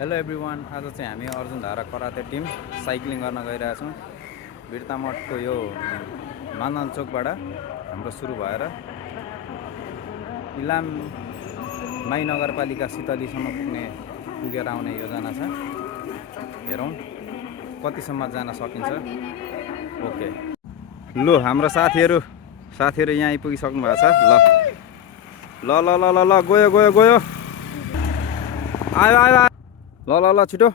Hello everyone, आज चाहिँ हामी अर्जुन धारा कराते टिम साइक्लिङ गर्न गइरहेछौँ। बिर्तामठको यो मानल चोकबाट हाम्रो सुरु भएर इलाम माई नगरपालिका सितलीसम्म पुगेर आउने योजना छ। हेरौँ कतिसम्म जान सकिन्छ। ओके, लु हाम्रो साथीहरू यहाँ आइपुगिसक्नु भएको छ। ल ल ल ल ल गयो गयो गयो आयो आयो ल ल ल छिटो।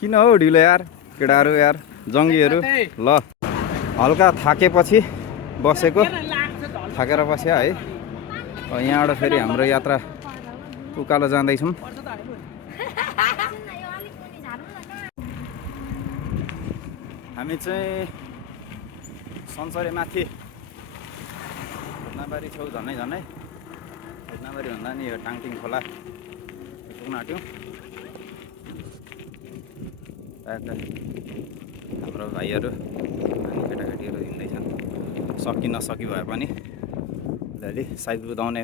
किन हो ढिलो यार केटाहरू, यार जङ्गीहरू। ल हल्का थाकेपछि बसेको, थाकेर बस्यो है। यहाँबाट फेरि हाम्रो यात्रा उकालो जाँदैछौँ। हामी चाहिँ सन्चरे माथि भेटनाबारी छेउ झन्नै भेटनाबारी भन्दा नि यो टाङटिङ खोला पुग्न आँट्यौँ। हाम्रो भाइहरू अनि केटाकेटीहरू हिँड्दैछन्। सकि नसकी भए पनि अलि साइकल कुदाउने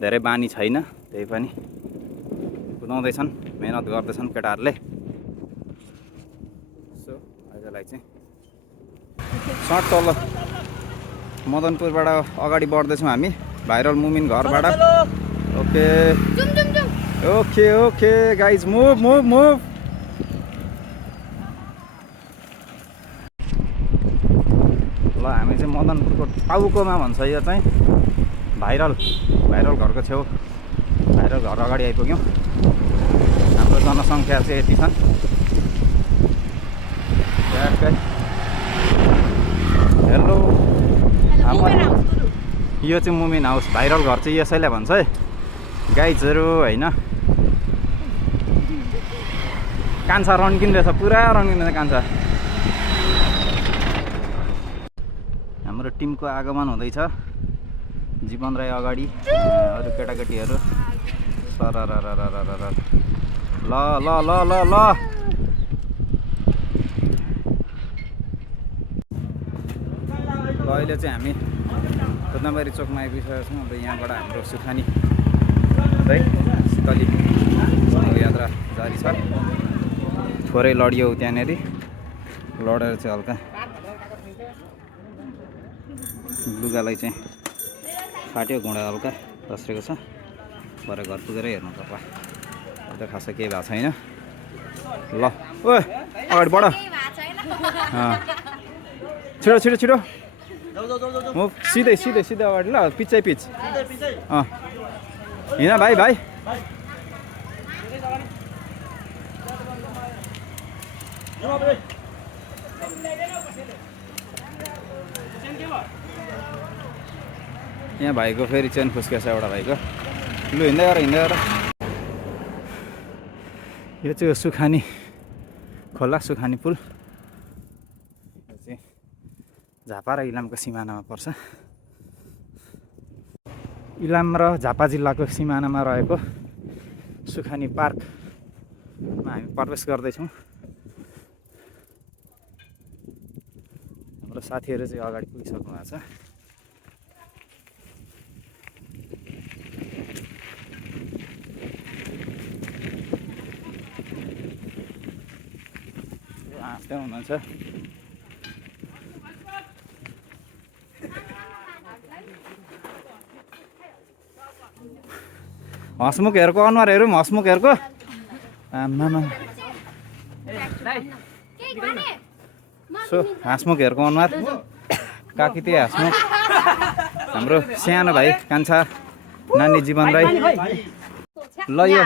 धेरै बानी छैन, त्यही पनि कुदाउँदैछन्, मेहनत गर्दैछन् केटाहरूले। सो आजलाई चाहिँ सर्ट तल मदनपुरबाट अगाडि बढ्दैछौँ हामी, भाइरल मुमिन घरबाट। Okay okay okay guys, move move move. ल हामी चाहिँ मदनपुरको टाउकोमा भन्छ यो चाहिँ, भाइरल घरको छेउ, भाइरल घर अगाडि आइपुग्यौँ। हाम्रो जनसङ्ख्या चाहिँ यति छन्। हेलो, यो चाहिँ मुमिन हाउस, भाइरल घर चाहिँ यसैलाई भन्छ है गाइजहरू होइन। कान्छा रन्किन रहेछ, पुरा रन्किन रहेछ कान्छा। हाम्रो टिमको आगमन हुँदैछ। जीवन राई अगाडि, अरू केटाकेटीहरू सर ल ल ल ल ल। अहिले चाहिँ हामी भेटनाबारी चोकमा आइपुगेका छौँ। अब यहाँबाट हाम्रो सुखानी है सितली यात्रा जारी छ। थोरै लडियो त्यहाँनिर, लडेर चाहिँ हल्का लुगालाई चाहिँ फाट्यो, घुँडा हल्का तस्रेको छ। भरे घर पुगेर हेर्नु पर्ला, अहिले त खासै केही भएको छैन। ल ओ अगाडि बढ, छिटो छिटो छिटो म सिधै अगाडि। ल पिचै पिच हिँड भाइ भाइ। यहाँ भाइको फेरि चेन फुस्केछ एउटा भाइको। लु हिँड्दै गर। यो चाहिँ सुखानी खोला, सुखानी पुल। यो चाहिँ झापा र इलामको सिमानामा पर्छ। इलाम र झापा जिल्लाको सिमानामा रहेको सुखानी पार्कमा हामी प्रवेश गर्दैछौँ। हाम्रो साथीहरू चाहिँ अगाडि पुगिसक्नु भएको छ। हाँस्दै हुनुहुन्छ। हँसमुखहरूको अनुहार हेरौँ, हँसमुखहरूको। आमामा सो हाँसमुखहरूको अनुहार काकी त्यही हाँसमुख। हाम्रो सानो भाइ कान्छा नानी जीवन राई। ल यो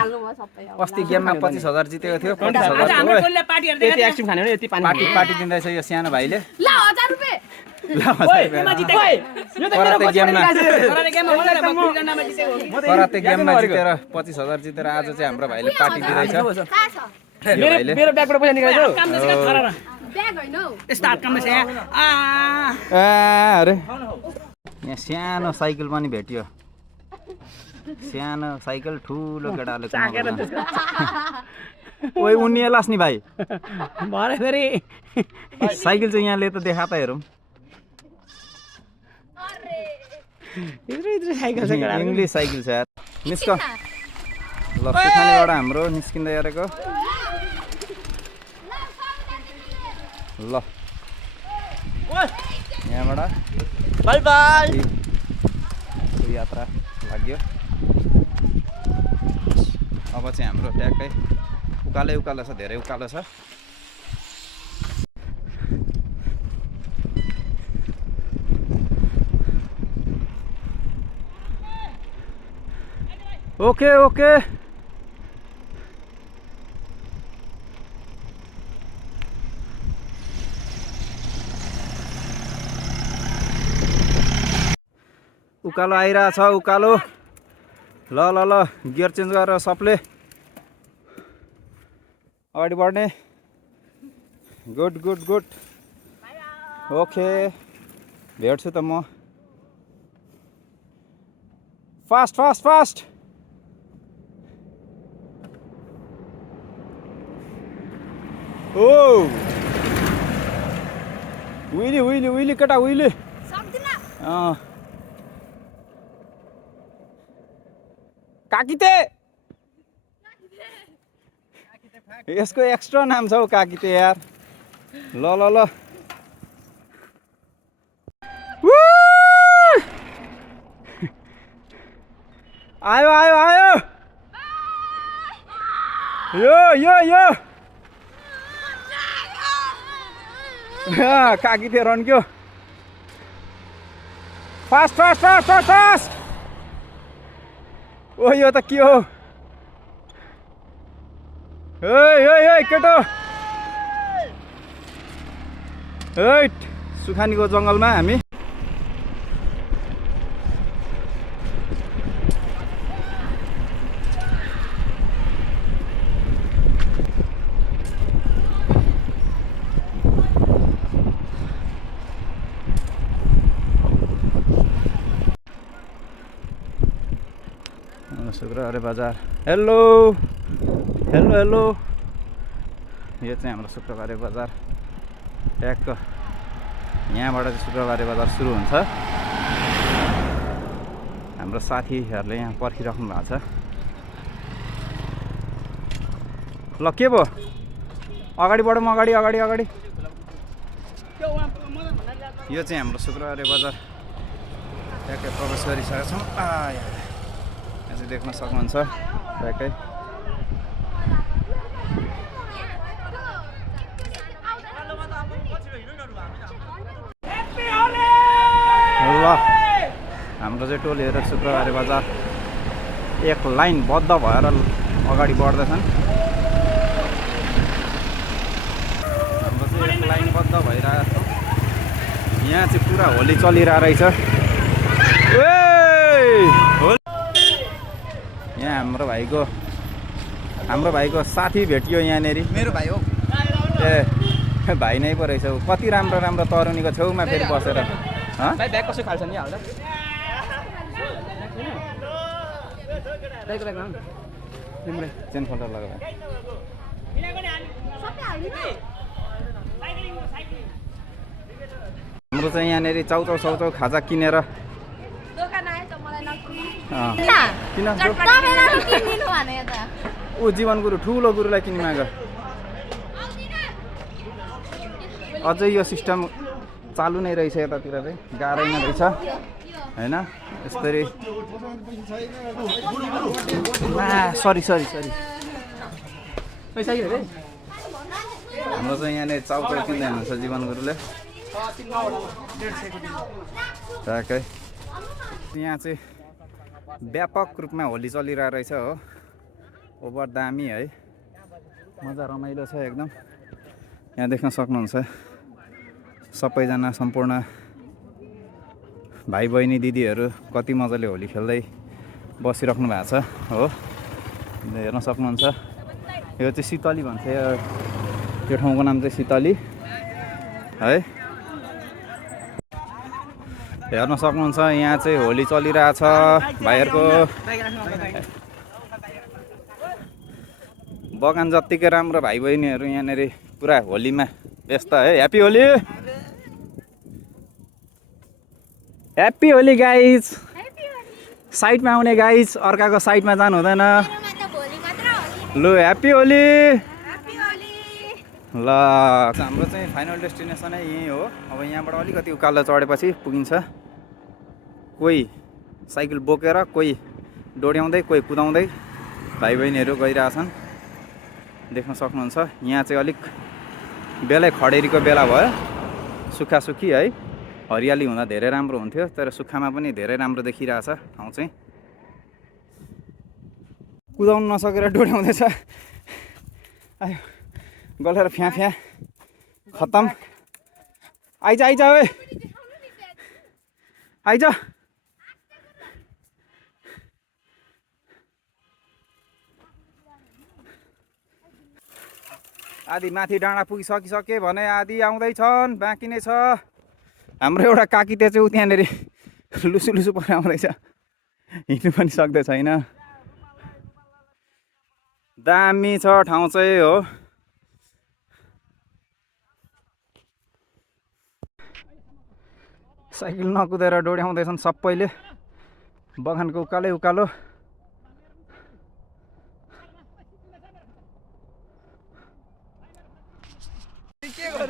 अस्ति गेममा 25,000 जितेको थियो। 25,000 पार्टी दिँदैछ यो सानो भाइले। कराते गेममा जितेर 25,000 जितेर आज चाहिँ हाम्रो भाइले पार्टी दिँदैछ। अरे यहाँ सानो साइकल पनि भेटियो। सानो साइकल, ठुलो केटाले ओइ उनीलास् नि भाइ साइकल चाहिँ यहाँले त देखा त हेरौँ। इन्द्रिय साइकल छ, इङ्ग्लिस साइकल छ यार। निस्क ल सुखानीबाट हाम्रो निस्किँदै गरेको ल यहाँबाट बाई बाई यात्रा लाग्यो अब चाहिँ हाम्रो ट्याक्कै उकालो छ धेरै उकालो छ ओके ओके उकालो आइरहेछ उकालो ल ल ल गियर चेन्ज गरेर सबले अगाडि बढ्ने गुड गुड गुड ओके भेट्छु त म फास्ट फास्ट फास्ट ओ विली विली विली केटा विली काकिते यसको एक्स्ट्रा नाम छ हौ काकिते यार ल ल ल आयो आयो आयो यो यो यो काकिते रन्क्यो fast fast fast fast fast ओ यो त के हो ए केटो सुखानीको जङ्गलमा हामी शुक्रबारे बजार हेलो हेलो हेलो यो चाहिँ हाम्रो शुक्रबारे बजार ट्याक्क यहाँबाट चाहिँ शुक्रबारे बजार सुरु हुन्छ हाम्रो साथीहरूले यहाँ पर्खिराख्नु भएको छ ल के भयो अगाडि बढौँ अगाडि अगाडि अगाडि यो चाहिँ हाम्रो शुक्रबारे बजार ट्याक्कै प्रवेश गरिसकेका छौँ यहाँ चाहिँ देख्न सक्नुहुन्छ ट्याक्कै ल हाम्रो चाहिँ टोलीहरू शुक्रबारे बजार एक लाइनबद्ध भएर अगाडि बढ्दैछन् हाम्रो चाहिँ एक लाइनबद्ध भइरहेको छ यहाँ चाहिँ पुरा होली चलिरहेको रहेछ यहाँ हाम्रो भाइको साथी भेटियो यहाँनिर मेरो भाइ हो ए भाइ नै पो रहेछ कति राम्रो राम्रो तरुनीको छेउमा फेरि बसेर भाइ ब्याग कसो खाल्छ नि हाल्दा चेन फोल्डर लगाएर हाम्रो चाहिँ यहाँनिर चाउचाउ खाजा किनेर किन ऊ जीवन गुरु ठुलो गुरुलाई किन्नु माग अझै यो सिस्टम चालु नै रहेछ यतातिर चाहिँ गाह्रै नै रहेछ होइन यसरी सरी सरी सरी हाम्रो चाहिँ यहाँनिर चाउचाउ किन्दै हुनुहुन्छ जीवन गुरुले ट्याक्कै यहाँ चाहिँ व्यापक रूपमा होली चलिरहेको रहेछ हो ओभर दामी है मजा रमाइलो छ एकदम यहाँ देख्न सक्नुहुन्छ सबैजना सम्पूर्ण भाइ बहिनी दिदीहरू कति मजाले होली खेल्दै बसिराख्नु भएको छ हो हेर्न सक्नुहुन्छ यो चाहिँ सितली भन्छ यो ठाउँको नाम चाहिँ सितली है हेर्न सक्नुहुन्छ यहाँ चाहिँ होली चलिरहेछ भाइहरूको बगान जत्तिकै राम्रो भाइ बहिनीहरू यहाँनिर पुरा होलीमा व्यस्त है happy Holi happy Holi guys साइडमा आउने गाइज अर्काको साइडमा जानु हुँदैन लु ह्याप्पी होली। ल हाम्रो चाहिँ फाइनल डेस्टिनेसनै यहीँ हो। अब यहाँबाट अलिकति उकालो चढेपछि पुगिन्छ। कोही साइकल बोकेर, कोही डोड्याउँदै, कोही कुदाउँदै भाइ बहिनीहरू गइरहेछन्, देख्न सक्नुहुन्छ। यहाँ चाहिँ अलिक बेलै खडेरीको बेला भयो, सुक्खासुक्खी है। हरियाली हुँदा धेरै राम्रो हुन्थ्यो, तर सुक्खामा पनि धेरै राम्रो देखिरहेछ ठाउँ चाहिँ। कुदाउनु नसकेर डोड्याउँदैछ। आयो गलेर फ्या खत्तम। आइज आइज ओए आइज। आदि माथि डाँडा पुगिसकिसके भने आदि आउँदैछन्, बाँकी नै छ। हाम्रो एउटा काकी त्यो चाहिँ त्यहाँनिर लुसु लुसु परेर आउँदैछ, हिँड्नु पनि सक्दै छैन। दामी छ ठाउँ चाहिँ हो। साइकल नकुदेर डोड्याउँदैछन् सबैले, बगानको उकालै उकालो।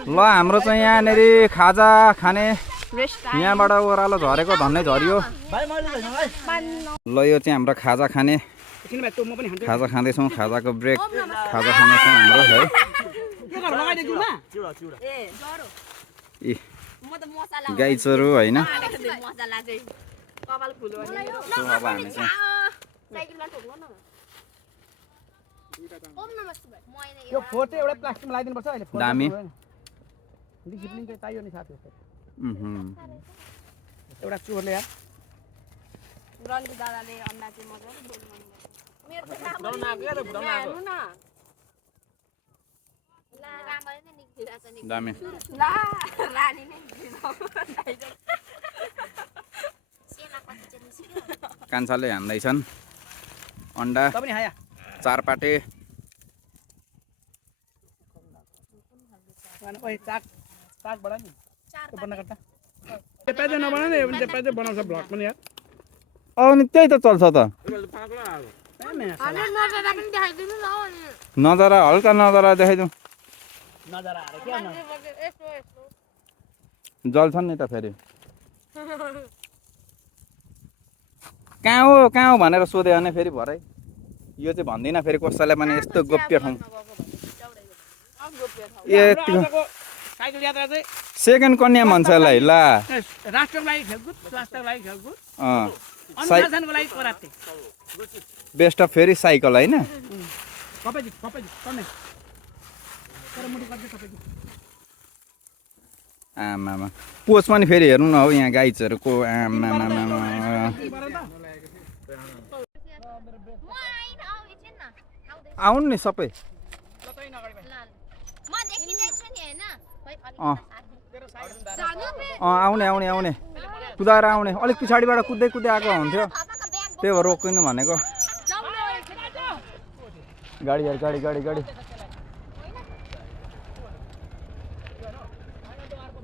ल हाम्रो चाहिँ यहाँनिर खाजा खाने, यहाँबाट ओह्रालो झरेको धन्नै झरियो। ल यो चाहिँ हाम्रो खाजा खाने, खाजा खाँदैछौँ। खाजाको ब्रेक, खाजा खाँदैछौँ हाम्रो है। ए गाई चोरो होइन। अब हामी चाहिँ यो फोटो एउटा प्लास्टिकमा लगाइदिनु पर्छ अहिले। दामी। डिसिप्लिन चाहिँ चाहियो नि साथी। एउटा चोरले यार रन्जु दादाले अन्डा चाहिँ मजाले बोल्नु मेरो त बुढाउन आएको या त बुढाउन आएको? न ला रामले नै निक्लिरहेछ नि। दामी। ला रानी नै निक्लिरहेछ। सेना कति चाहिँ निस्क्यो। कान्छाले हान्दैछन् अन्डा, त पनि हाया चारपाटे। ओइ चाक चाकबाट नि चार बन्द गर्दा चेपाइदे नबना नि, यो चेपाइदे बनाउँछ ब्लग पनि यार। अनि त्यही त चल्छ त। हामी नजरा पनि देखाइदिनु न अनि नजरा हल्का नजरा देखाइदिउँ। नजर आएर के न यस्तो यस्तो जल्छन् नि त फेरि। कहाँ हो भनेर सोध्यो भने फेरि भरै यो चाहिँ भन्दिनँ फेरि कसैलाई पनि। यस्तो गोप्य ठाउँ। ए साइकल यात्रा चाहिँ सेकेन्ड कन्या भन्छ यसलाई। ल राष्ट्रको लागि खेलकुद, स्वास्थ्यको लागि खेलकुद, साइ अनुशासनको लागि कराते। बेस्ट अफ फेरि साइकल होइन। कपैजी कन्ने तर मुटु गर्दै कपैजी। आमामा पोच पनि फेरि हेर्नु न हौ यहाँ गाइजहरूको। आमामा म आइन आउ एकछिन न आउँदै आउनु नि सबै। ल म देखिदैछु नि हैन खै अँ अलिक जानु बे आउने आउने आउने कुदाएर आउने। अलिक पछाडिबाट कुद्दै कुद्दै आएको हुन्थ्यो, त्यही भएर रोकिनु भनेको। गाडी यार गाडी गाडी गाडी।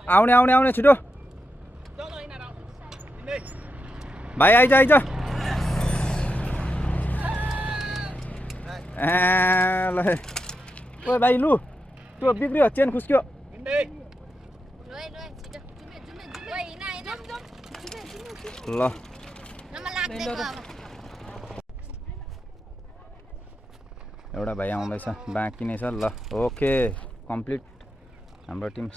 आउने आउने आउने छिटो भाइ आइज आइज। ए ल ओ भाइ लु त्यो बिग्रियो, चेन खुस्क्यो। लोइ लोइ छिटो जुमे जुमे जुमे ओइ हैन हैन जुमे जुमे ल नमा लाग्दैको अब एउटा भाइ आउँदैछ, बाँकी नै छ। ल ओके कम्प्लिट हाम्रो टिम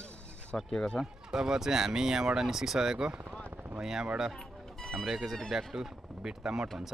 सकिएको छ। अब चाहिँ हामी यहाँबाट निस्किसकेको। अब यहाँबाट हाम्रो एकैचोटि ब्याक टु बिटतामोट हुन्छ।